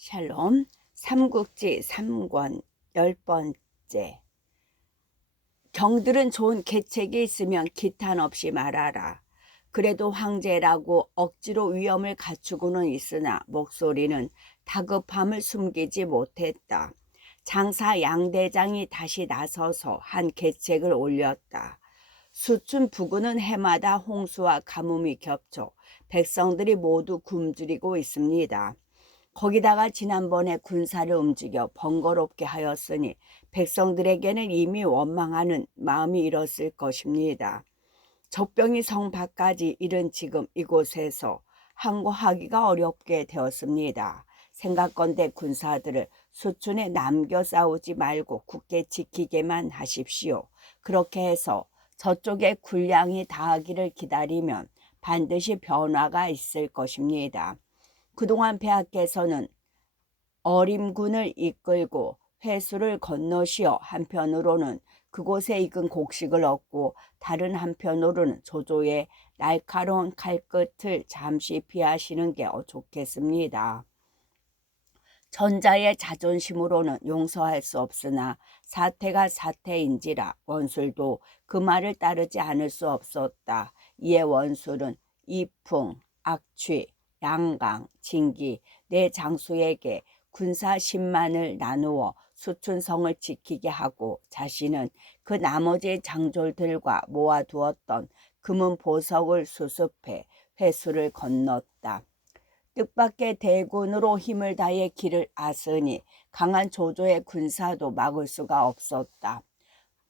샬롬 삼국지 3권 10번째. 경들은 좋은 계책이 있으면 기탄 없이 말하라. 그래도 황제라고 억지로 위엄을 갖추고는 있으나 목소리는 다급함을 숨기지 못했다. 장사 양대장이 다시 나서서 한 계책을 올렸다. 수춘 부근은 해마다 홍수와 가뭄이 겹쳐 백성들이 모두 굶주리고 있습니다. 거기다가 지난번에 군사를 움직여 번거롭게 하였으니 백성들에게는 이미 원망하는 마음이 일었을 것입니다. 적병이 성 밖까지 이른 지금 이곳에서 항거하기가 어렵게 되었습니다. 생각건대 군사들을 수춘에 남겨 싸우지 말고 굳게 지키게만 하십시오. 그렇게 해서 저쪽에 군량이 다하기를 기다리면 반드시 변화가 있을 것입니다. 그동안 폐하께서는 어림군을 이끌고 회수를 건너시어 한편으로는 그곳에 익은 곡식을 얻고 다른 한편으로는 조조의 날카로운 칼끝을 잠시 피하시는 게 좋겠습니다. 전자의 자존심으로는 용서할 수 없으나 사태가 사태인지라 원술도 그 말을 따르지 않을 수 없었다. 이에 원술은 이풍, 악취, 양강, 진기 네 장수에게 군사 10만을 나누어 수춘성을 지키게 하고 자신은 그 나머지 장졸들과 모아두었던 금은 보석을 수습해 회수를 건넜다. 뜻밖의 대군으로 힘을 다해 길을 앗으니 강한 조조의 군사도 막을 수가 없었다.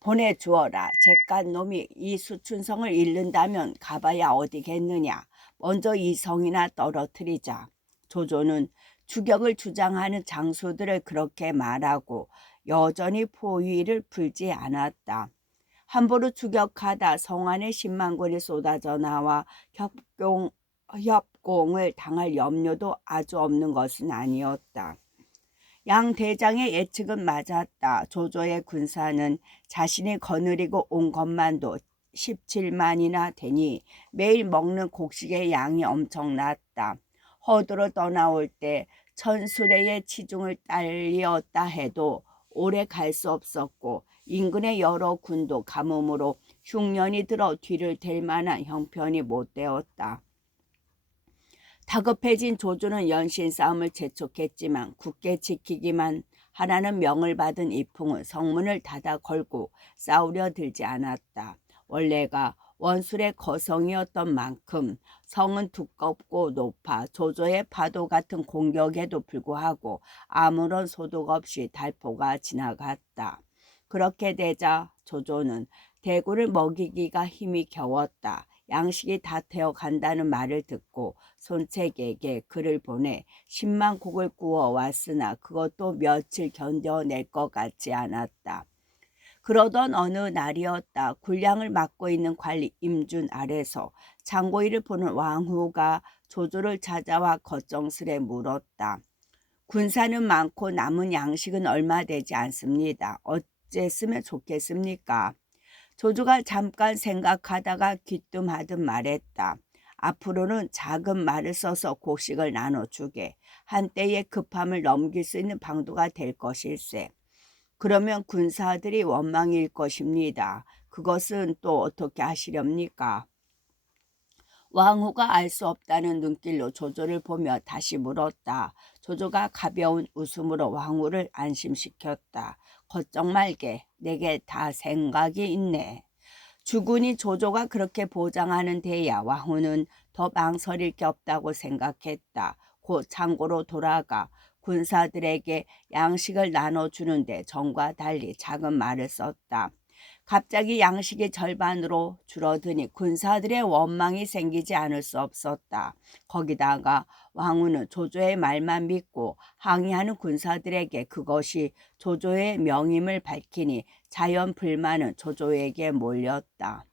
보내주어라. 잿간 놈이 이 수춘성을 잃는다면 가봐야 어디겠느냐. 먼저 이 성이나 떨어뜨리자. 조조는 추격을 주장하는 장수들을 그렇게 말하고 여전히 포위를 풀지 않았다. 함부로 추격하다 성 안에 10만군이 쏟아져 나와 협공을 당할 염려도 아주 없는 것은 아니었다. 양 대장의 예측은 맞았다. 조조의 군사는 자신이 거느리고 온 것만도 17만이나 되니 매일 먹는 곡식의 양이 엄청났다. 허도로 떠나올 때 천수레의 치중을 딸리었다 해도 오래 갈 수 없었고 인근의 여러 군도 가뭄으로 흉년이 들어 뒤를 댈 만한 형편이 못 되었다. 다급해진 조조는 연신 싸움을 재촉했지만 굳게 지키기만 하라는 명을 받은 이풍은 성문을 닫아 걸고 싸우려 들지 않았다. 원래가 원술의 거성이었던 만큼 성은 두껍고 높아 조조의 파도 같은 공격에도 불구하고 아무런 소득 없이 달포가 지나갔다. 그렇게 되자 조조는 대군을 먹이기가 힘이 겨웠다. 양식이 다 되어 간다는 말을 듣고 손책에게 글을 보내 10만 곡을 구워 왔으나 그것도 며칠 견뎌낼 것 같지 않았다. 그러던 어느 날이었다. 군량을 맡고 있는 관리 임준 아래서 장고일을 보는 왕후가 조조를 찾아와 걱정스레 물었다. 군사는 많고 남은 양식은 얼마 되지 않습니다. 어째 쓰면 좋겠습니까? 조조가 잠깐 생각하다가 귀뜸하듯 말했다. 앞으로는 작은 말을 써서 곡식을 나눠주게. 한때의 급함을 넘길 수 있는 방도가 될 것일세. 그러면 군사들이 원망일 것입니다. 그것은 또 어떻게 하시렵니까? 왕후가 알 수 없다는 눈길로 조조를 보며 다시 물었다. 조조가 가벼운 웃음으로 왕후를 안심시켰다. 걱정 말게. 내게 다 생각이 있네. 주군이 조조가 그렇게 보장하는 데야 왕후는 더 망설일 게 없다고 생각했다. 곧 창고로 돌아가 군사들에게 양식을 나눠주는데 전과 달리 작은 말을 썼다. 갑자기 양식이 절반으로 줄어드니 군사들의 원망이 생기지 않을 수 없었다. 거기다가 왕후는 조조의 말만 믿고 항의하는 군사들에게 그것이 조조의 명임을 밝히니 자연 불만은 조조에게 몰렸다.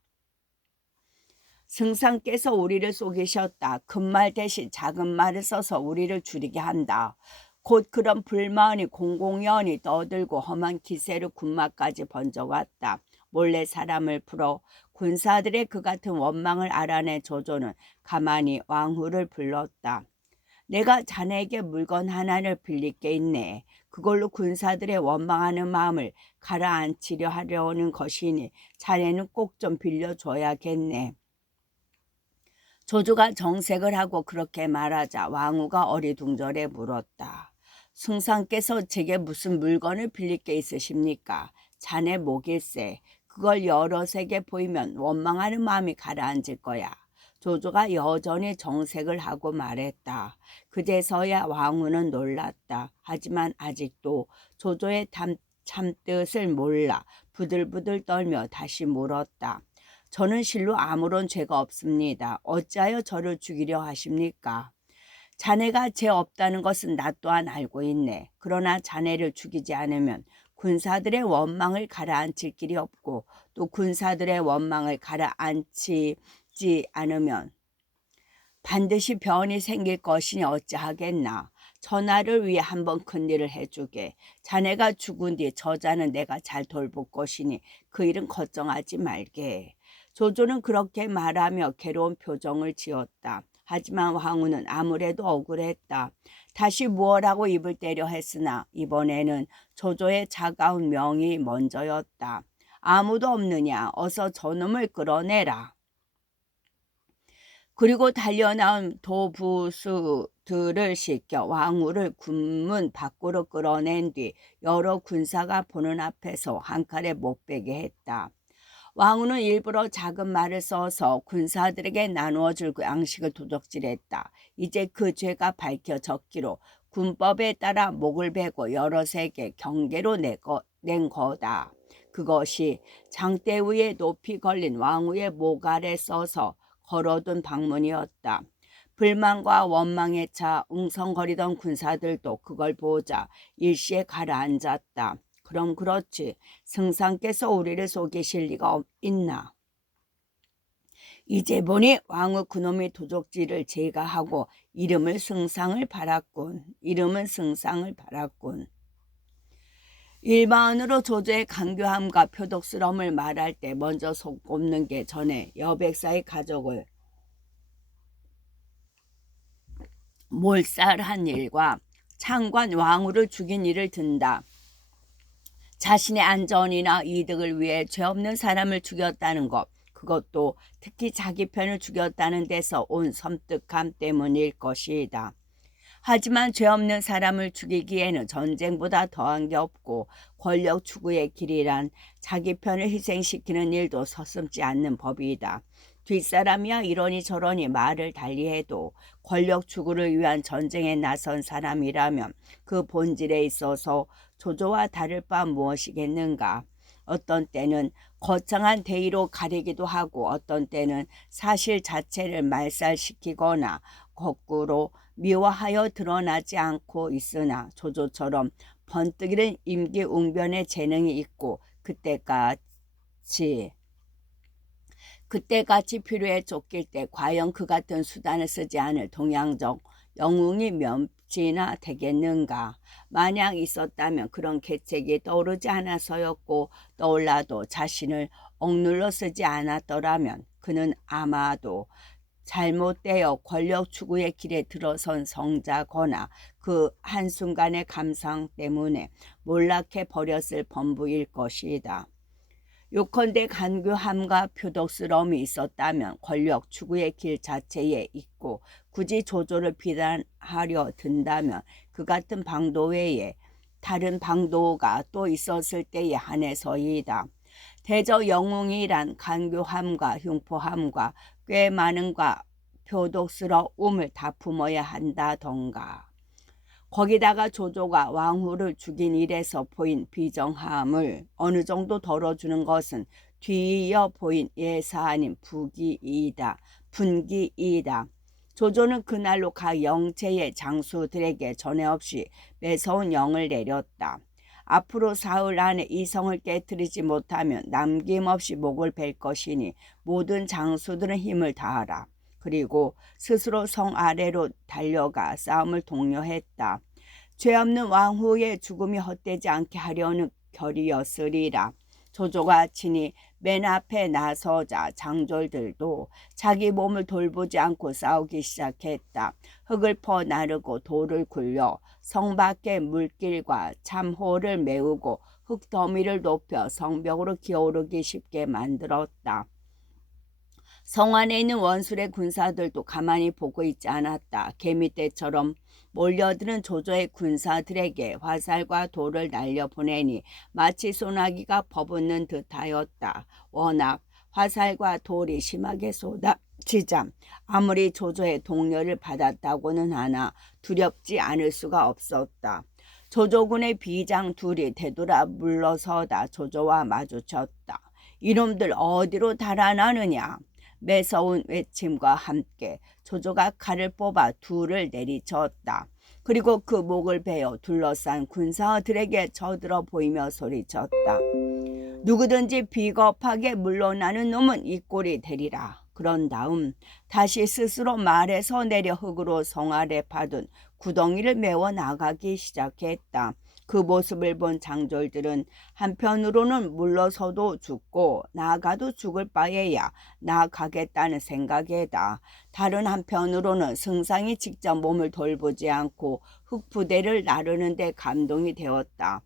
승상께서 우리를 속이셨다. 큰 말 대신 작은 말을 써서 우리를 줄이게 한다. 곧 그런 불만이 공공연히 떠들고 험한 기세로 군마까지 번져왔다. 몰래 사람을 풀어 군사들의 그 같은 원망을 알아내 조조는 가만히 왕후를 불렀다. 내가 자네에게 물건 하나를 빌릴 게 있네. 그걸로 군사들의 원망하는 마음을 가라앉히려 하려는 것이니 자네는 꼭 좀 빌려줘야겠네. 조조가 정색을 하고 그렇게 말하자 왕후가 어리둥절해 물었다. 승상께서 제게 무슨 물건을 빌릴 게 있으십니까? 자네 목일세. 그걸 여럿에게 보이면 원망하는 마음이 가라앉을 거야. 조조가 여전히 정색을 하고 말했다. 그제서야 왕후는 놀랐다. 하지만 아직도 조조의 참뜻을 몰라 부들부들 떨며 다시 물었다. 저는 실로 아무런 죄가 없습니다. 어찌하여 저를 죽이려 하십니까? 자네가 죄 없다는 것은 나 또한 알고 있네. 그러나 자네를 죽이지 않으면 군사들의 원망을 가라앉힐 길이 없고 또 군사들의 원망을 가라앉히지 않으면 반드시 변이 생길 것이니 어찌하겠나. 전하를 위해 한번 큰일을 해주게. 자네가 죽은 뒤 저자는 내가 잘 돌볼 것이니 그 일은 걱정하지 말게. 조조는 그렇게 말하며 괴로운 표정을 지었다. 하지만 왕후는 아무래도 억울했다. 다시 무엇하고 입을 떼려 했으나 이번에는 조조의 차가운 명이 먼저였다. 아무도 없느냐? 어서 저놈을 끌어내라. 그리고 달려나온 도부수들을 시켜 왕후를 군문 밖으로 끌어낸 뒤 여러 군사가 보는 앞에서 한 칼에 못 베게 했다. 왕후는 일부러 작은 말을 써서 군사들에게 나누어 줄 양식을 도적질했다. 이제 그 죄가 밝혀졌기로 군법에 따라 목을 베고 여럿에게 경계로 낸 거다. 그것이 장대 위에 높이 걸린 왕후의 목 아래 써서 걸어둔 방문이었다. 불만과 원망에 차 웅성거리던 군사들도 그걸 보자 일시에 가라앉았다. 그럼 그렇지. 승상께서 우리를 속이실 리가 있나? 이제 보니 왕후 그놈이 도적질을 제거하고 이름은 승상을 팔았군. 일반으로 조조의 강교함과 표독스러움을 말할 때 먼저 손꼽는 게 전에 여백사의 가족을 몰살한 일과 창관 왕후를 죽인 일을 든다. 자신의 안전이나 이득을 위해 죄 없는 사람을 죽였다는 것, 그것도 특히 자기 편을 죽였다는 데서 온 섬뜩함 때문일 것이다. 하지만 죄 없는 사람을 죽이기에는 전쟁보다 더한 게 없고 권력 추구의 길이란 자기 편을 희생시키는 일도 서슴지 않는 법이다. 뒷사람이야 이러니 저러니 말을 달리해도 권력 추구를 위한 전쟁에 나선 사람이라면 그 본질에 있어서 조조와 다를 바 무엇이겠는가. 어떤 때는 거창한 대의로 가리기도 하고 어떤 때는 사실 자체를 말살시키거나 거꾸로 미화하여 드러나지 않고 있으나 조조처럼 번뜩이는 임기응변의 재능이 있고 그때같이 필요에 쫓길 때 과연 그 같은 수단을 쓰지 않을 동양적 영웅이 몇이나 되겠는가. 만약 있었다면 그런 계책이 떠오르지 않아서였고 떠올라도 자신을 억눌러 쓰지 않았더라면 그는 아마도 잘못되어 권력 추구의 길에 들어선 성자거나 그 한순간의 감상 때문에 몰락해 버렸을 범부일 것이다. 요컨대 간교함과 표독스러움이 있었다면 권력 추구의 길 자체에 있고 굳이 조조를 비난하려 든다면 그 같은 방도 외에 다른 방도가 또 있었을 때에 한해서이다. 대저 영웅이란 간교함과 흉포함과 꽤 많은과 표독스러움을 다 품어야 한다던가. 거기다가 조조가 왕후를 죽인 일에서 보인 비정함을 어느 정도 덜어주는 것은 뒤이어 보인 예사 아닌 분기이다. 조조는 그날로 각 영체의 장수들에게 전에 없이 매서운 영을 내렸다. 앞으로 사흘 안에 이 성을 깨뜨리지 못하면 남김없이 목을 벨 것이니 모든 장수들은 힘을 다하라. 그리고 스스로 성 아래로 달려가 싸움을 독려했다. 죄 없는 왕후의 죽음이 헛되지 않게 하려는 결의였으리라. 조조가 친히 맨 앞에 나서자 장졸들도 자기 몸을 돌보지 않고 싸우기 시작했다. 흙을 퍼 나르고 돌을 굴려 성 밖의 물길과 참호를 메우고 흙더미를 높여 성벽으로 기어오르기 쉽게 만들었다. 성 안에 있는 원술의 군사들도 가만히 보고 있지 않았다. 개미떼처럼 몰려드는 조조의 군사들에게 화살과 돌을 날려보내니 마치 소나기가 퍼붓는 듯하였다. 워낙 화살과 돌이 심하게 쏟아지자 아무리 조조의 동료를 받았다고는 하나 두렵지 않을 수가 없었다. 조조군의 비장 둘이 되돌아 물러서다 조조와 마주쳤다. 이놈들 어디로 달아나느냐? 매서운 외침과 함께 조조가 칼을 뽑아 둘을 내리쳤다. 그리고 그 목을 베어 둘러싼 군사들에게 쳐들어 보이며 소리쳤다. 누구든지 비겁하게 물러나는 놈은 이 꼴이 되리라. 그런 다음 다시 스스로 말에서 내려 흙으로 성 아래 파둔 구덩이를 메워 나가기 시작했다. 그 모습을 본 장졸들은 한편으로는 물러서도 죽고 나가도 죽을 바에야 나가겠다는 생각에다 다른 한편으로는 승상이 직접 몸을 돌보지 않고 흙부대를 나르는 데 감동이 되었다.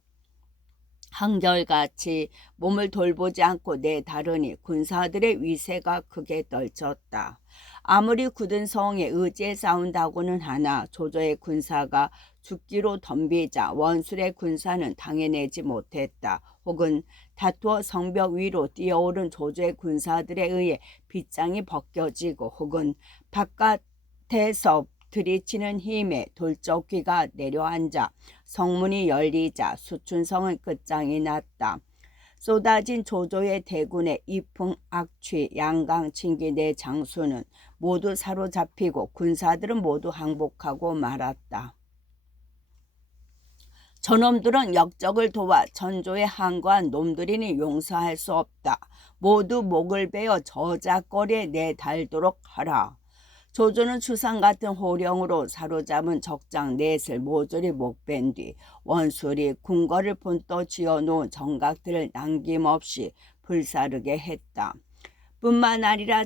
한결같이 몸을 돌보지 않고 내다르니 군사들의 위세가 크게 떨쳤다. 아무리 굳은 성에 의지해 싸운다고는 하나 조조의 군사가 죽기로 덤비자 원술의 군사는 당해내지 못했다. 혹은 다투어 성벽 위로 뛰어오른 조조의 군사들에 의해 빗장이 벗겨지고 혹은 바깥에서 들이치는 힘에 돌적귀가 내려앉아 성문이 열리자 수춘성은 끝장이 났다. 쏟아진 조조의 대군의 이풍, 악취, 양강, 친기 네 장수는 모두 사로잡히고 군사들은 모두 항복하고 말았다. 저놈들은 역적을 도와 전조에 항거한 놈들이니 용서할 수 없다. 모두 목을 베어 저작거리에 내달도록 하라. 조조는 추상 같은 호령으로 사로잡은 적장 넷을 모조리 목벤 뒤 원술이 궁궐을 본떠 쥐어놓은 정각들을 남김없이 불사르게 했다. 뿐만 아니라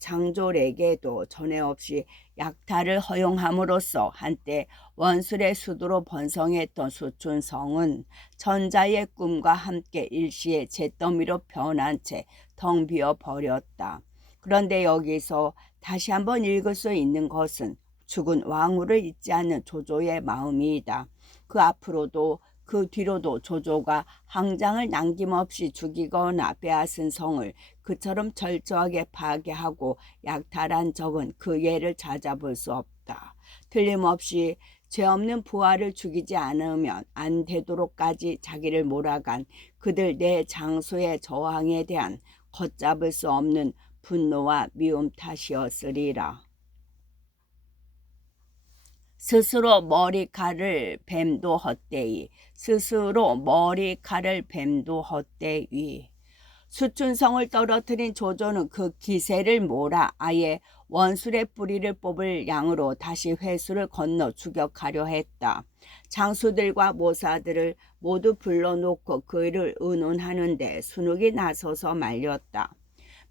장졸에게도 전에 없이 약탈을 허용함으로써 한때 원술의 수도로 번성했던 수춘성은 천자의 꿈과 함께 일시에 잿더미로 변한 채 텅 비어 버렸다. 그런데 여기서 다시 한번 읽을 수 있는 것은 죽은 왕후를 잊지 않는 조조의 마음이다. 그 앞으로도 그 뒤로도 조조가 항장을 남김없이 죽이거나 빼앗은 성을 그처럼 철저하게 파괴하고 약탈한 적은 그 예를 찾아볼 수 없다. 틀림없이 죄 없는 부하를 죽이지 않으면 안 되도록까지 자기를 몰아간 그들 내 장수의 저항에 대한 걷잡을 수 없는 분노와 미움 탓이었으리라. 스스로 머리칼을 뱀도 헛되이 스스로 머리칼을 뱀도 헛되이. 수춘성을 떨어뜨린 조조는 그 기세를 몰아 아예 원술의 뿌리를 뽑을 양으로 다시 회수를 건너 추격하려 했다. 장수들과 모사들을 모두 불러놓고 그를 의논하는데 순욱이 나서서 말렸다.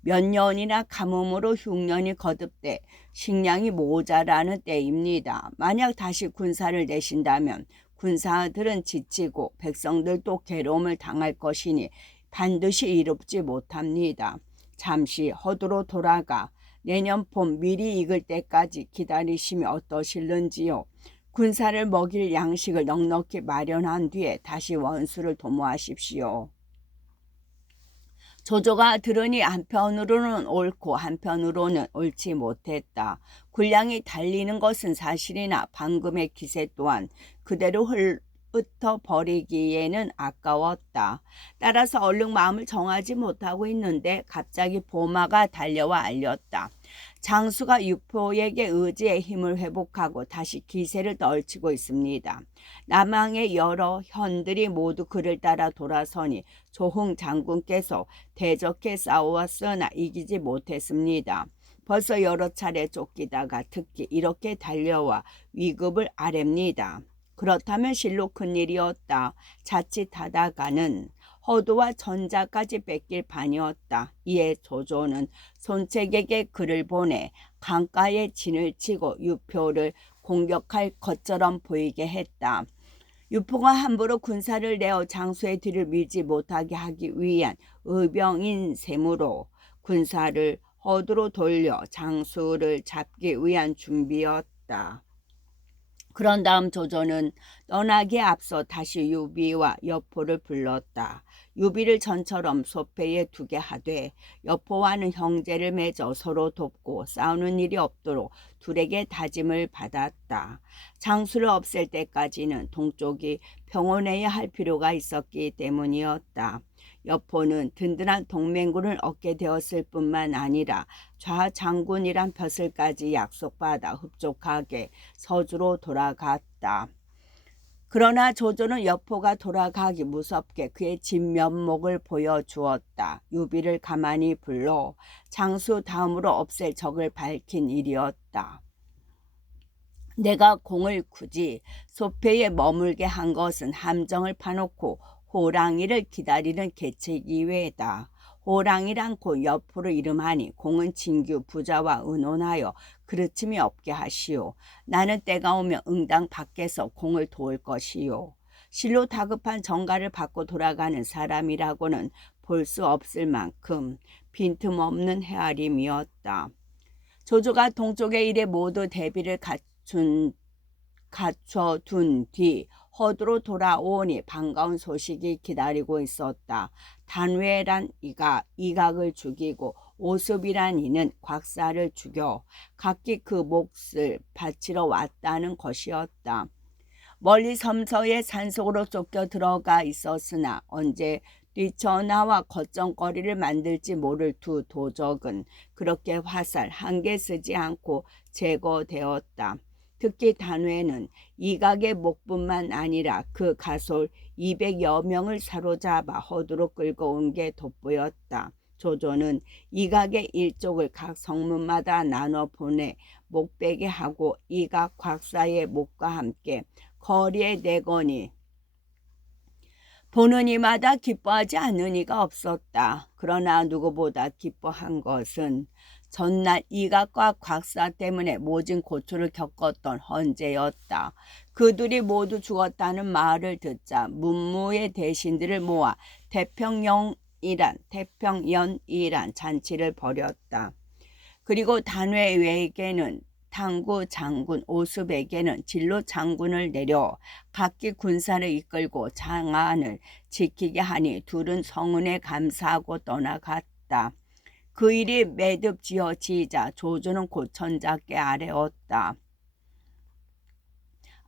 몇 년이나 가뭄으로 흉년이 거듭돼 식량이 모자라는 때입니다. 만약 다시 군사를 내신다면 군사들은 지치고 백성들도 괴로움을 당할 것이니 반드시 이롭지 못합니다. 잠시 허도로 돌아가 내년 봄 미리 익을 때까지 기다리시면 어떠실는지요. 군사를 먹일 양식을 넉넉히 마련한 뒤에 다시 원수를 도모하십시오. 조조가 들으니 한편으로는 옳고 한편으로는 옳지 못했다. 군량이 달리는 것은 사실이나 방금의 기세 또한 그대로 흩어버리기에는 아까웠다. 따라서 얼른 마음을 정하지 못하고 있는데 갑자기 보마가 달려와 알렸다. 장수가 육포에게 의지의 힘을 회복하고 다시 기세를 떨치고 있습니다. 남항의 여러 현들이 모두 그를 따라 돌아서니 조흥 장군께서 대적해 싸웠으나 이기지 못했습니다. 벌써 여러 차례 쫓기다가 특히 이렇게 달려와 위급을 아랩니다. 그렇다면 실로 큰일이었다. 자칫하다가는 허도와 전자까지 뺏길 판이었다. 이에 조조는 손책에게 글을 보내 강가에 진을 치고 유표를 공격할 것처럼 보이게 했다. 유포가 함부로 군사를 내어 장수의 뒤를 밀지 못하게 하기 위한 의병인 셈으로 군사를 허도로 돌려 장수를 잡기 위한 준비였다. 그런 다음 조조는 떠나기에 앞서 다시 유비와 여포를 불렀다. 유비를 전처럼 소패에 두게 하되 여포와는 형제를 맺어 서로 돕고 싸우는 일이 없도록 둘에게 다짐을 받았다. 장수를 없앨 때까지는 동쪽이 평온해야 할 필요가 있었기 때문이었다. 여포는 든든한 동맹군을 얻게 되었을 뿐만 아니라 좌장군이란 벼슬까지 약속받아 흡족하게 서주로 돌아갔다. 그러나 조조는 여포가 돌아가기 무섭게 그의 진면목을 보여주었다. 유비를 가만히 불러 장수 다음으로 없앨 적을 밝힌 일이었다. 내가 공을 굳이 소패에 머물게 한 것은 함정을 파놓고 호랑이를 기다리는 계책이 외에다. 호랑이란 곧 여포를 이름하니 공은 진규 부자와 의논하여 그르침이 없게 하시오. 나는 때가 오면 응당 밖에서 공을 도울 것이요. 실로 다급한 정가를 받고 돌아가는 사람이라고는 볼 수 없을 만큼 빈틈없는 헤아림이었다. 조조가 동쪽의 일에 모두 대비를 갖춰둔 뒤 허도로 돌아오니 반가운 소식이 기다리고 있었다. 단회란 이가 이각을 죽이고 오습이란 이는 곽사를 죽여 각기 그 몫을 바치러 왔다는 것이었다. 멀리 섬서의 산속으로 쫓겨 들어가 있었으나 언제 뛰쳐나와 겉정거리를 만들지 모를 두 도적은 그렇게 화살 한 개 쓰지 않고 제거되었다. 특히 단회는 이각의 목뿐만 아니라 그 가솔 200여 명을 사로잡아 허도로 끌고 온 게 돋보였다. 조조는 이각의 일족을 각 성문마다 나눠 보내 목베게 하고 이각 곽사의 목과 함께 거리에 내거니 보는 이마다 기뻐하지 않는 이가 없었다. 그러나 누구보다 기뻐한 것은 전날 이각과 곽사 때문에 모진 고초를 겪었던 헌제였다. 그들이 모두 죽었다는 말을 듣자 문무의 대신들을 모아 태평연이란 잔치를 벌였다. 그리고 단회에게는 탕구 장군 오습에게는 진로 장군을 내려 각기 군사를 이끌고 장안을 지키게 하니 둘은 성은에 감사하고 떠나갔다. 그 일이 매듭지어지자 조조는 곧 천자께 아뢰었다.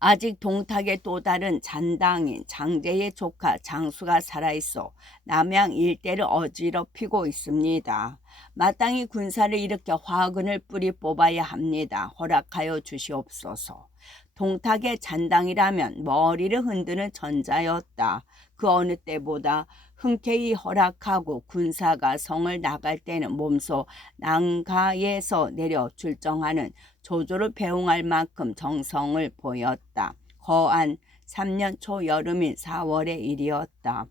아직 동탁의 또 다른 잔당인 장제의 조카 장수가 살아있어 남양 일대를 어지럽히고 있습니다. 마땅히 군사를 일으켜 화근을 뿌리 뽑아야 합니다. 허락하여 주시옵소서. 동탁의 잔당이라면 머리를 흔드는 전자였다. 그 어느 때보다 흔쾌히 허락하고 군사가 성을 나갈 때는 몸소 난가에서 내려 출정하는 조조를 배웅할 만큼 정성을 보였다. 거한 3년 초여름인 4월의 일이었다.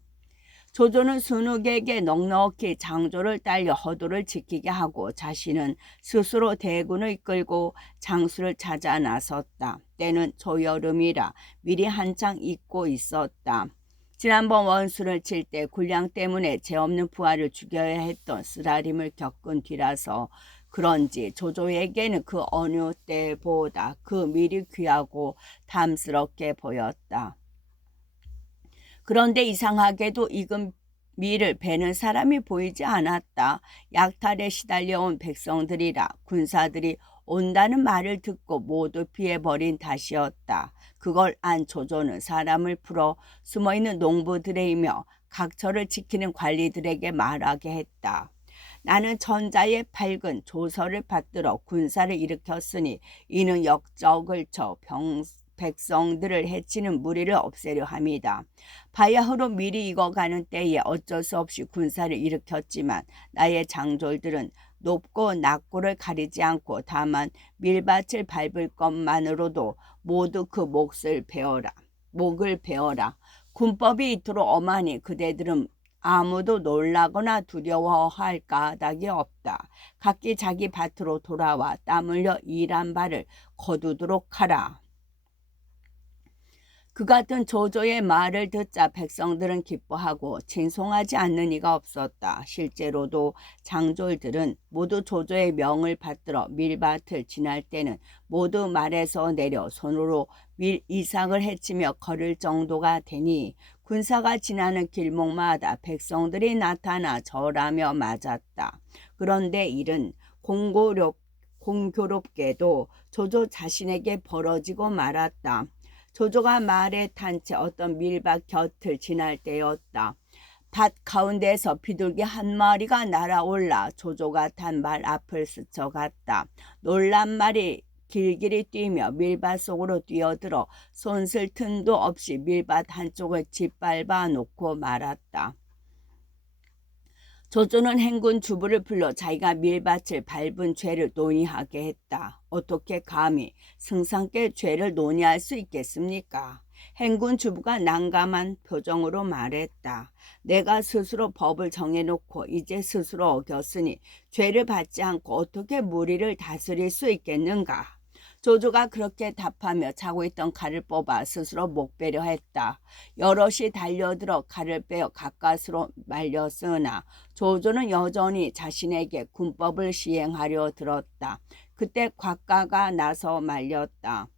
조조는 순욱에게 넉넉히 장조를 딸려 허도를 지키게 하고 자신은 스스로 대군을 이끌고 장수를 찾아 나섰다. 때는 초여름이라 미리 한창 잊고 있었다. 지난번 원수를 칠 때 군량 때문에 죄 없는 부하를 죽여야 했던 쓰라림을 겪은 뒤라서 그런지 조조에게는 그 어느 때보다 그 밀이 귀하고 탐스럽게 보였다. 그런데 이상하게도 익은 밀을 베는 사람이 보이지 않았다. 약탈에 시달려온 백성들이라 군사들이 온다는 말을 듣고 모두 피해버린 탓이었다. 그걸 안 조조는 사람을 풀어 숨어있는 농부들이며 각처를 지키는 관리들에게 말하게 했다. 나는 전자의 밝은 조서를 받들어 군사를 일으켰으니 이는 역적을 쳐 백성들을 해치는 무리를 없애려 합니다. 바야흐로 미리 익어가는 때에 어쩔 수 없이 군사를 일으켰지만 나의 장졸들은 높고 낮고를 가리지 않고 다만 밀밭을 밟을 것만으로도 모두 그 몫을 베어라. 목을 베어라. 군법이 이토록 엄하니 그대들은 아무도 놀라거나 두려워할 까닭이 없다. 각기 자기 밭으로 돌아와 땀 흘려 일한 바를 거두도록 하라. 그 같은 조조의 말을 듣자 백성들은 기뻐하고 진송하지 않는 이가 없었다. 실제로도 장졸들은 모두 조조의 명을 받들어 밀밭을 지날 때는 모두 말에서 내려 손으로 밀 이삭을 헤치며 걸을 정도가 되니 군사가 지나는 길목마다 백성들이 나타나 절하며 맞았다. 그런데 일은 공교롭게도 조조 자신에게 벌어지고 말았다. 조조가 말에 탄 채 어떤 밀밭 곁을 지날 때였다. 밭 가운데에서 비둘기 한 마리가 날아올라 조조가 탄 말 앞을 스쳐갔다. 놀란 말이 길길이 뛰며 밀밭 속으로 뛰어들어 손쓸 틈도 없이 밀밭 한쪽을 짓밟아 놓고 말았다. 조조는 행군 주부를 불러 자기가 밀밭을 밟은 죄를 논의하게 했다. 어떻게 감히 승상께 죄를 논의할 수 있겠습니까? 행군 주부가 난감한 표정으로 말했다. 내가 스스로 법을 정해놓고 이제 스스로 어겼으니 죄를 받지 않고 어떻게 무리를 다스릴 수 있겠는가? 조조가 그렇게 답하며 차고 있던 칼을 뽑아 스스로 목베려 했다. 여럿이 달려들어 칼을 빼어 가까스로 말렸으나 조조는 여전히 자신에게 군법을 시행하려 들었다. 그때 곽가가 나서 말렸다.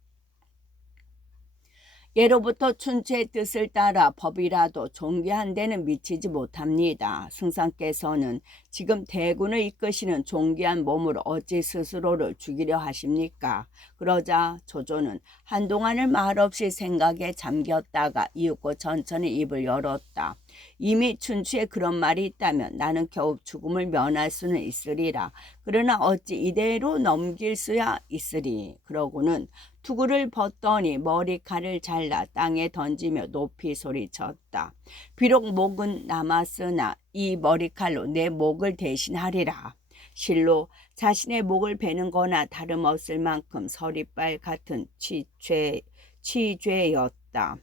예로부터 춘추의 뜻을 따라 법이라도 존귀한 데는 미치지 못합니다. 승상께서는 지금 대군을 이끄시는 존귀한 몸으로 어찌 스스로를 죽이려 하십니까? 그러자 조조는 한동안을 말없이 생각에 잠겼다가 이윽고 천천히 입을 열었다. 이미 춘추에 그런 말이 있다면 나는 겨우 죽음을 면할 수는 있으리라. 그러나 어찌 이대로 넘길 수야 있으리. 그러고는 투구를 벗더니 머리칼을 잘라 땅에 던지며 높이 소리쳤다. 비록 목은 남았으나 이 머리칼로 내 목을 대신하리라. 실로 자신의 목을 베는 거나 다름없을 만큼 서리빨 같은 취죄였다.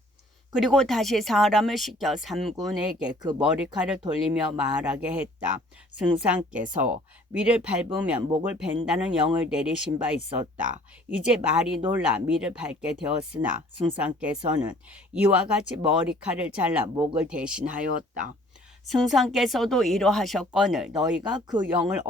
그리고 다시 사람을 시켜 삼군에게 그 머리칼을 돌리며 말하게 했다. 승상께서 밀을 밟으면 목을 벤다는 영을 내리신 바 있었다. 이제 말이 놀라 밀을 밟게 되었으나 승상께서는 이와 같이 머리칼을 잘라 목을 대신하였다. 승상께서도 이러하셨거늘 너희가 그 영을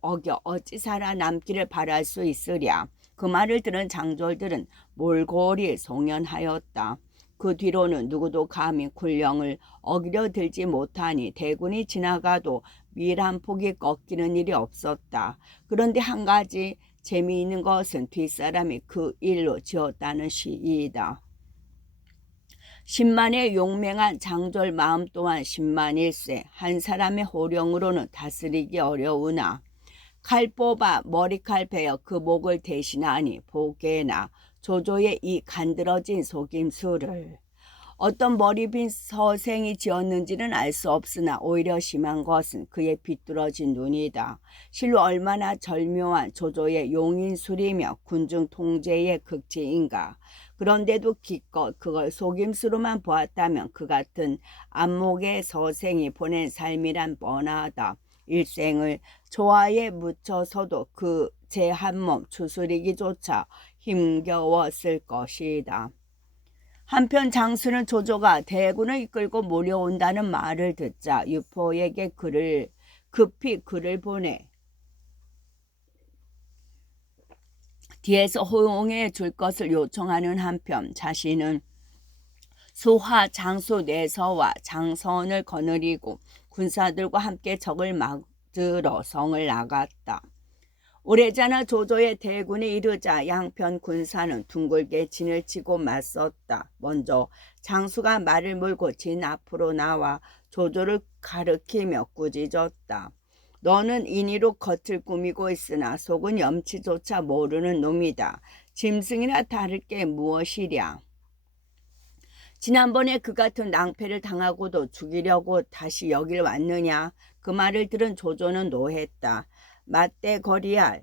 어겨 어찌 살아남기를 바랄 수 있으랴. 그 말을 들은 장졸들은 몰골이 송연하였다. 그 뒤로는 누구도 감히 굴령을 어기려 들지 못하니 대군이 지나가도 밀 한 폭이 꺾이는 일이 없었다. 그런데 한 가지 재미있는 것은 뒷사람이 그 일로 지었다는 시이다. 10만의 용맹한 장졸 마음 또한 10만일세 한 사람의 호령으로는 다스리기 어려우나 칼 뽑아 머리칼 베어 그 목을 대신하니 보게나 조조의 이 간드러진 속임수를 어떤 머리 빈 서생이 지었는지는 알 수 없으나 오히려 심한 것은 그의 비뚤어진 눈이다. 실로 얼마나 절묘한 조조의 용인술이며 군중 통제의 극치인가. 그런데도 기껏 그걸 속임수로만 보았다면 그 같은 안목의 서생이 보낸 삶이란 뻔하다. 일생을 조화에 묻혀서도 그 제 한 몸 추스리기조차 힘겨웠을 것이다. 한편 장수는 조조가 대군을 이끌고 몰려온다는 말을 듣자 유포에게 급히 글을 보내 뒤에서 호응해 줄 것을 요청하는 한편 자신은 수하 장수 내서와 장선을 거느리고 군사들과 함께 적을 막들어 성을 나갔다. 오래전에 조조의 대군에 이르자 양편 군사는 둥글게 진을 치고 맞섰다. 먼저 장수가 말을 몰고 진 앞으로 나와 조조를 가리키며 꾸짖었다. 너는 인의로 겉을 꾸미고 있으나 속은 염치조차 모르는 놈이다. 짐승이나 다를 게 무엇이랴. 지난번에 그 같은 낭패를 당하고도 죽이려고 다시 여길 왔느냐. 그 말을 들은 조조는 노했다. 맞대거리할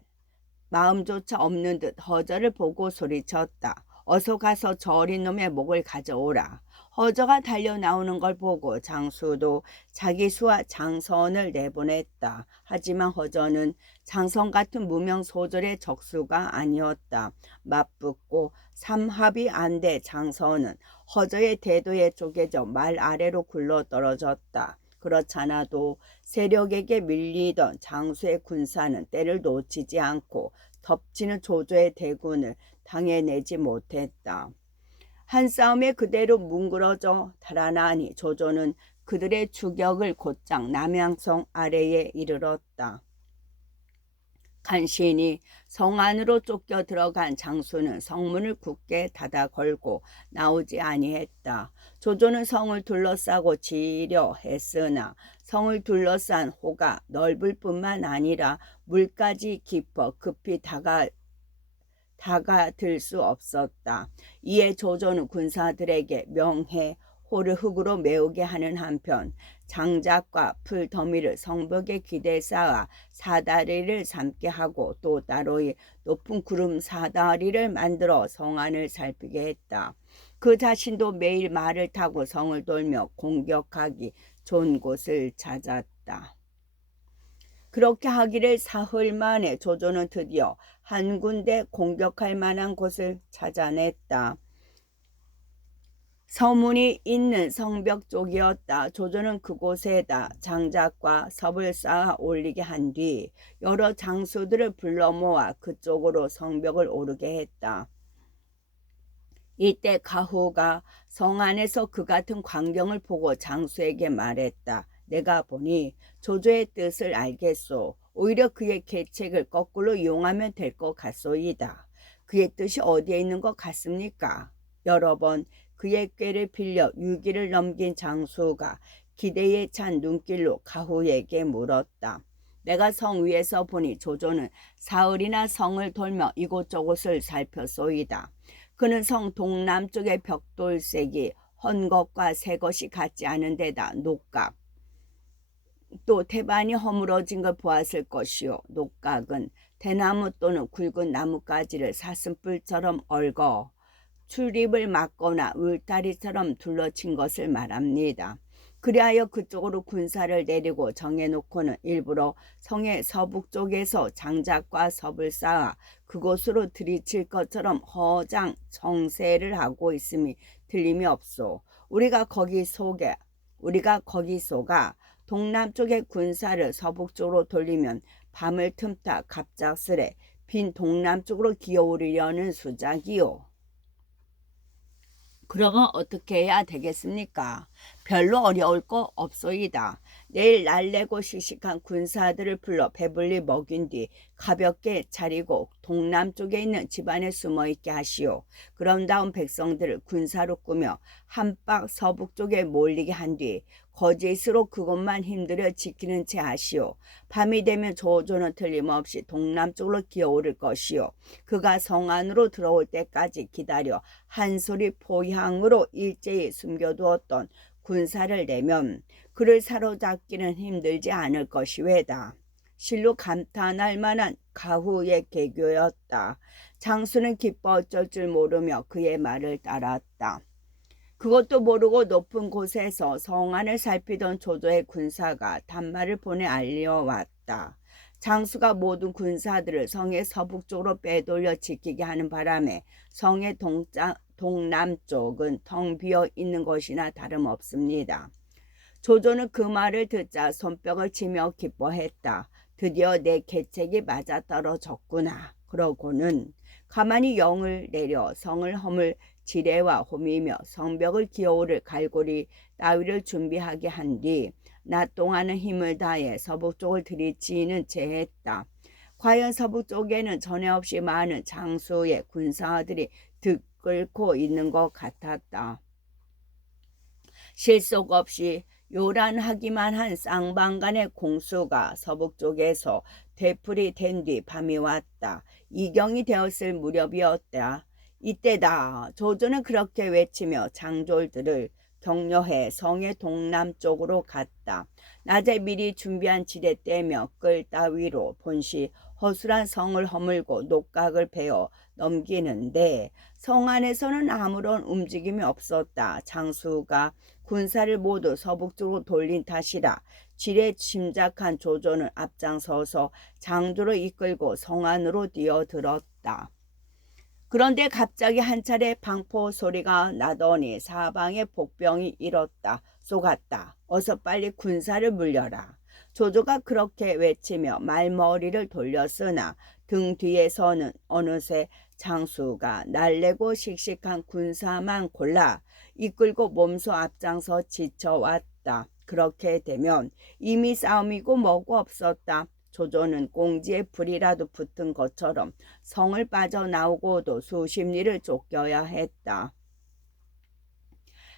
마음조차 없는 듯 허저를 보고 소리쳤다. 어서 가서 저 어린 놈의 목을 가져오라. 허저가 달려 나오는 걸 보고 장수도 자기 수와 장선을 내보냈다. 하지만 허저는 장선 같은 무명소절의 적수가 아니었다. 맞붙고 삼합이 안 돼 장선은 허저의 대도에 쪼개져 말 아래로 굴러 떨어졌다. 그렇잖아도 세력에게 밀리던 장수의 군사는 때를 놓치지 않고 덮치는 조조의 대군을 당해내지 못했다. 한 싸움에 그대로 뭉그러져 달아나니 조조는 그들의 추격을 곧장 남양성 아래에 이르렀다. 간신히 성 안으로 쫓겨 들어간 장수는 성문을 굳게 닫아 걸고 나오지 아니했다. 조조는 성을 둘러싸고 지려 했으나 성을 둘러싼 호가 넓을 뿐만 아니라 물까지 깊어 급히 다가들 수 없었다. 이에 조조는 군사들에게 명해 호를 흙으로 메우게 하는 한편 장작과 풀 더미를 성벽에 기대 쌓아 사다리를 삼게 하고 또 따로이 높은 구름 사다리를 만들어 성 안을 살피게 했다. 그 자신도 매일 말을 타고 성을 돌며 공격하기 좋은 곳을 찾았다. 그렇게 하기를 사흘 만에 조조는 드디어 한 군데 공격할 만한 곳을 찾아냈다. 서문이 있는 성벽 쪽이었다. 조조는 그곳에다 장작과 섭을 쌓아 올리게 한 뒤 여러 장수들을 불러 모아 그쪽으로 성벽을 오르게 했다. 이때 가후가 성 안에서 그 같은 광경을 보고 장수에게 말했다. 내가 보니 조조의 뜻을 알겠소. 오히려 그의 계책을 거꾸로 이용하면 될 것 같소이다. 그의 뜻이 어디에 있는 것 같습니까? 여러 번 그의 꾀를 빌려 유기를 넘긴 장수가 기대에 찬 눈길로 가후에게 물었다. 내가 성 위에서 보니 조조는 사흘이나 성을 돌며 이곳저곳을 살폈소이다. 그는 성 동남쪽의 벽돌색이 헌 것과 새 것이 같지 않은 데다 녹각, 또 태반이 허물어진 걸 보았을 것이요. 녹각은 대나무 또는 굵은 나뭇가지를 사슴뿔처럼 얽어 출입을 막거나 울타리처럼 둘러친 것을 말합니다. 그리하여 그쪽으로 군사를 내리고 정해놓고는 일부러 성의 서북쪽에서 장작과 섭을 쌓아 그곳으로 들이칠 것처럼 허장 정세를 하고 있음이 틀림이 없소. 우리가 거기 속아 동남쪽의 군사를 서북쪽으로 돌리면 밤을 틈타 갑작스레 빈 동남쪽으로 기어오르려는 수작이요. 그러면 어떻게 해야 되겠습니까? 별로 어려울 거 없소이다. 내일 날래고 씩씩한 군사들을 불러 배불리 먹인 뒤 가볍게 차리고 동남쪽에 있는 집안에 숨어있게 하시오. 그런 다음 백성들을 군사로 꾸며 한박 서북쪽에 몰리게 한 뒤 거짓으로 그것만 힘들여 지키는 채 하시오. 밤이 되면 조조는 틀림없이 동남쪽으로 기어오를 것이오. 그가 성 안으로 들어올 때까지 기다려 한 소리 포향으로 일제히 숨겨두었던 군사를 내면 그를 사로잡기는 힘들지 않을 것이외다. 실로 감탄할 만한 가후의 개교였다. 장수는 기뻐 어쩔 줄 모르며 그의 말을 따랐다. 그것도 모르고 높은 곳에서 성 안을 살피던 조조의 군사가 단말을 보내 알려왔다. 장수가 모든 군사들을 성의 서북쪽으로 빼돌려 지키게 하는 바람에 성의 동남쪽은 텅 비어 있는 것이나 다름없습니다. 조조는 그 말을 듣자 손뼉을 치며 기뻐했다. 드디어 내 계책이 맞아떨어졌구나. 그러고는 가만히 영을 내려 성을 허물 지뢰와 홈이며 성벽을 기어오를 갈고리 따위를 준비하게 한 뒤 낮 동안은 힘을 다해 서북쪽을 들이치는 채 했다. 과연 서북쪽에는 전에 없이 많은 장수의 군사들이 들끓고 있는 것 같았다. 실속 없이 요란하기만 한 쌍방간의 공수가 서북쪽에서 되풀이 된 뒤 밤이 왔다. 이경이 되었을 무렵이었다. 이때다. 조조는 그렇게 외치며 장졸들을 격려해 성의 동남쪽으로 갔다. 낮에 미리 준비한 지렛대 몇 끌 따위로 본시 허술한 성을 허물고 녹각을 베어 넘기는데 성 안에서는 아무런 움직임이 없었다. 장수가 군사를 모두 서북쪽으로 돌린 탓이라 지레 짐작한 조조는 앞장서서 장조를 이끌고 성 안으로 뛰어들었다. 그런데 갑자기 한 차례 방포 소리가 나더니 사방에 복병이 일었다. 쏘갔다. 어서 빨리 군사를 물려라. 조조가 그렇게 외치며 말머리를 돌렸으나 등 뒤에서는 어느새 장수가 날래고 씩씩한 군사만 골라 이끌고 몸소 앞장서 지쳐왔다. 그렇게 되면 이미 싸움이고 뭐고 없었다. 조조는 공지에 불이라도 붙은 것처럼 성을 빠져나오고도 수십 리를 쫓겨야 했다.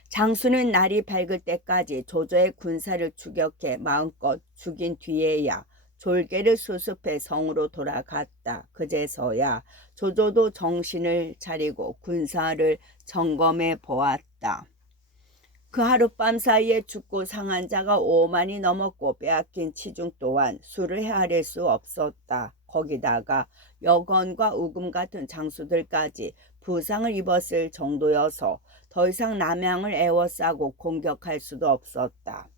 장수는 날이 밝을 때까지 조조의 군사를 추격해 마음껏 죽인 뒤에야 졸개를 수습해 성으로 돌아갔다. 그제서야 조조도 정신을 차리고 군사를 점검해 보았다. 그 하룻밤 사이에 죽고 상한 자가 5만이 넘었고 빼앗긴 치중 또한 수를 헤아릴 수 없었다. 거기다가 여건과 우금 같은 장수들까지 부상을 입었을 정도여서 더 이상 남양을 애워싸고 공격할 수도 없었다.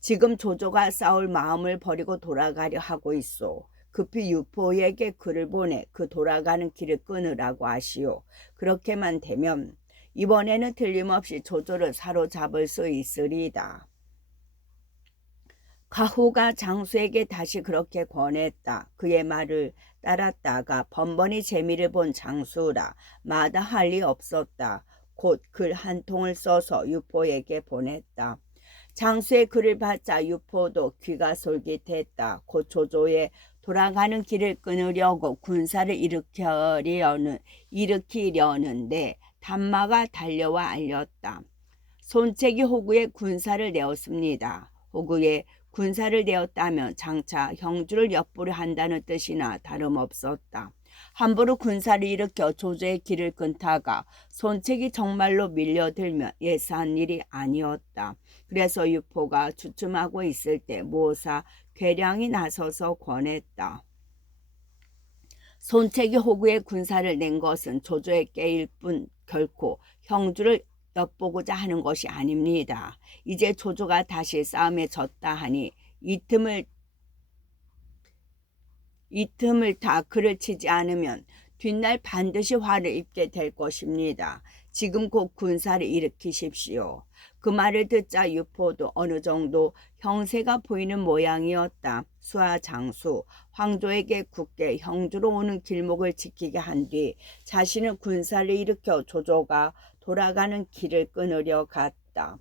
지금 조조가 싸울 마음을 버리고 돌아가려 하고 있소. 급히 유포에게 글을 보내 그 돌아가는 길을 끊으라고 하시오. 그렇게만 되면 이번에는 틀림없이 조조를 사로잡을 수 있으리다. 가후가 장수에게 다시 그렇게 권했다. 그의 말을 따랐다가 번번이 재미를 본 장수라 마다할 리 없었다. 곧 글 한 통을 써서 유포에게 보냈다. 장수의 글을 받자 유포도 귀가 솔깃했다. 곧 조조의 돌아가는 길을 끊으려고 군사를 일으키려는데 단마가 달려와 알렸다. 손책이 호구에 군사를 내었습니다. 호구에 군사를 내었다면 장차 형주를 엿보려 한다는 뜻이나 다름없었다. 함부로 군사를 일으켜 조조의 길을 끊다가 손책이 정말로 밀려들면 예사한 일이 아니었다. 그래서 유포가 주춤하고 있을 때 모사 괴량이 나서서 권했다. 손책이 호구의 군사를 낸 것은 조조의 깨일 뿐 결코 형주를 엿보고자 하는 것이 아닙니다. 이제 조조가 다시 싸움에 졌다 하니 이 틈을 타 그를 치지 않으면 뒷날 반드시 화를 입게 될 것입니다. 지금 곧 군사를 일으키십시오. 그 말을 듣자 유포도 어느 정도 형세가 보이는 모양이었다. 수하 장수 황조에게 굳게 형주로 오는 길목을 지키게 한 뒤 자신은 군사를 일으켜 조조가 돌아가는 길을 끊으려 갔다.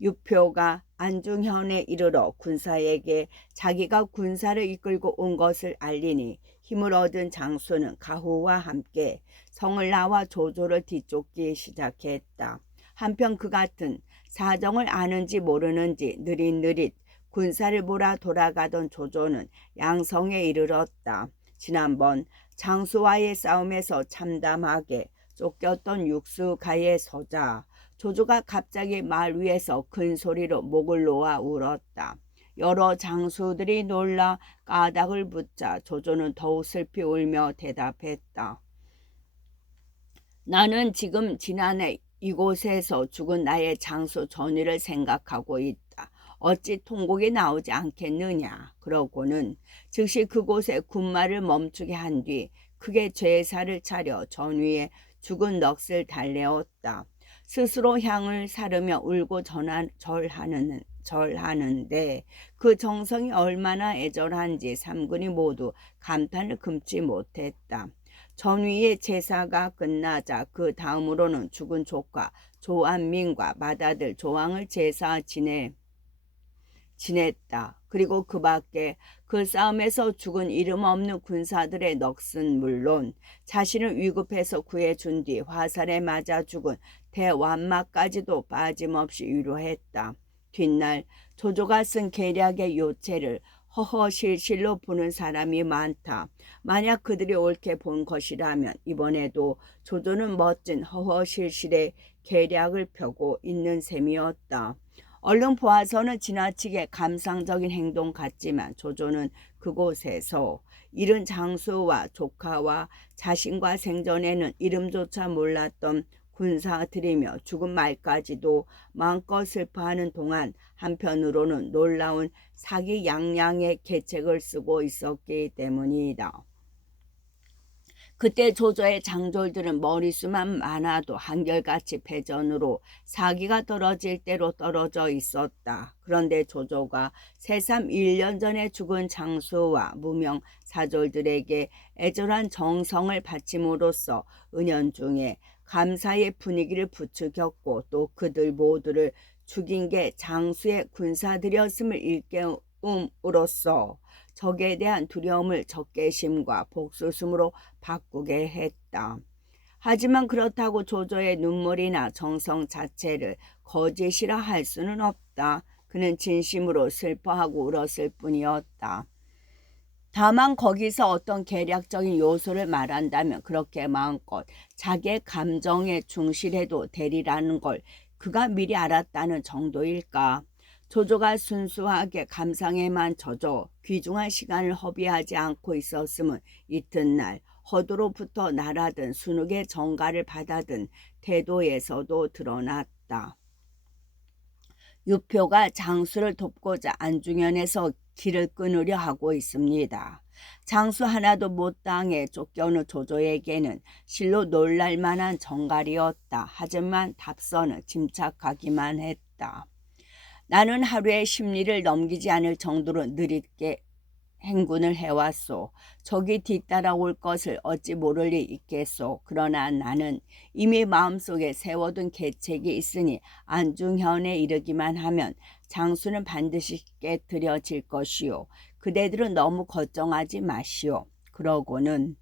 유표가 안중현에 이르러 군사에게 자기가 군사를 이끌고 온 것을 알리니 힘을 얻은 장수는 가후와 함께 성을 나와 조조를 뒤쫓기 시작했다. 한편 그 같은 사정을 아는지 모르는지 느릿느릿 군사를 몰아 돌아가던 조조는 양성에 이르렀다. 지난번 장수와의 싸움에서 참담하게 쫓겼던 육수가에 서자 조조가 갑자기 말 위에서 큰 소리로 목을 놓아 울었다. 여러 장수들이 놀라 까닭을 묻자 조조는 더욱 슬피 울며 대답했다. 나는 지금 지난해 이곳에서 죽은 나의 장수 전위를 생각하고 있다. 어찌 통곡이 나오지 않겠느냐. 그러고는 즉시 그곳에 군마를 멈추게 한 뒤 크게 제사를 차려 전위에 죽은 넋을 달래었다. 스스로 향을 사르며 울고 절하는데 그 정성이 얼마나 애절한지 삼군이 모두 감탄을 금치 못했다. 전위의 제사가 끝나자 그 다음으로는 죽은 조카 조안민과 맏아들 조왕을 제사 지냈다. 그리고 그 밖에 그 싸움에서 죽은 이름 없는 군사들의 넋은 물론 자신을 위급해서 구해준 뒤 화살에 맞아 죽은 대완마까지도 빠짐없이 위로했다. 뒷날 조조가 쓴 계략의 요체를 허허실실로 보는 사람이 많다. 만약 그들이 옳게 본 것이라면 이번에도 조조는 멋진 허허실실의 계략을 펴고 있는 셈이었다. 얼른 보아서는 지나치게 감상적인 행동 같지만 조조는 그곳에서 잃은 장수와 조카와 자신과 생전에는 이름조차 몰랐던 군사들이며 죽은 말까지도 마음껏 슬퍼하는 동안 한편으로는 놀라운 사기양양의 계책을 쓰고 있었기 때문이다. 그때 조조의 장졸들은 머리수만 많아도 한결같이 패전으로 사기가 떨어질 대로 떨어져 있었다. 그런데 조조가 새삼 1년 전에 죽은 장수와 무명 사졸들에게 애절한 정성을 바침으로써 은연중에 감사의 분위기를 부추겼고 또 그들 모두를 죽인 게 장수의 군사들이었음을 일깨움으로써 적에 대한 두려움을 적개심과 복수심으로 바꾸게 했다. 하지만 그렇다고 조조의 눈물이나 정성 자체를 거짓이라 할 수는 없다. 그는 진심으로 슬퍼하고 울었을 뿐이었다. 다만 거기서 어떤 계략적인 요소를 말한다면 그렇게 마음껏 자기의 감정에 충실해도 되리라는 걸 그가 미리 알았다는 정도일까. 조조가 순수하게 감상에만 젖어 귀중한 시간을 허비하지 않고 있었음은 이튿날 허도로부터 날아든 순욱의 정가를 받아든 태도에서도 드러났다. 유표가 장수를 돕고자 안중현에서 길을 끊으려 하고 있습니다. 장수 하나도 못 당해 쫓겨오는 조조에게는 실로 놀랄만한 정갈이었다. 하지만 답선은 짐작하기만 했다. 나는 하루에 10리를 넘기지 않을 정도로 느리게 행군을 해왔소. 적이 뒤따라올 것을 어찌 모를 리 있겠소. 그러나 나는 이미 마음속에 세워둔 계책이 있으니 안중현에 이르기만 하면 장수는 반드시 깨뜨려질 것이요. 그대들은 너무 걱정하지 마시오. 그러고는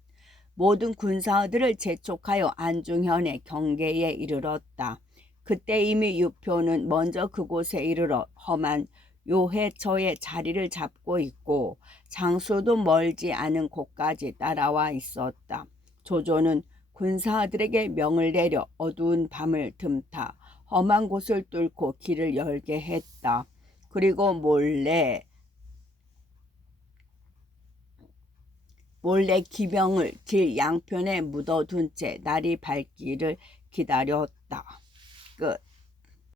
모든 군사들을 재촉하여 안중현의 경계에 이르렀다. 그때 이미 유표는 먼저 그곳에 이르러 험한 요해처에 자리를 잡고 있고 장수도 멀지 않은 곳까지 따라와 있었다. 조조는 군사들에게 명을 내려 어두운 밤을 틈타 험한 곳을 뚫고 길을 열게 했다. 그리고 몰래 기병을 길 양편에 묻어둔 채 날이 밝기를 기다렸다. 끝.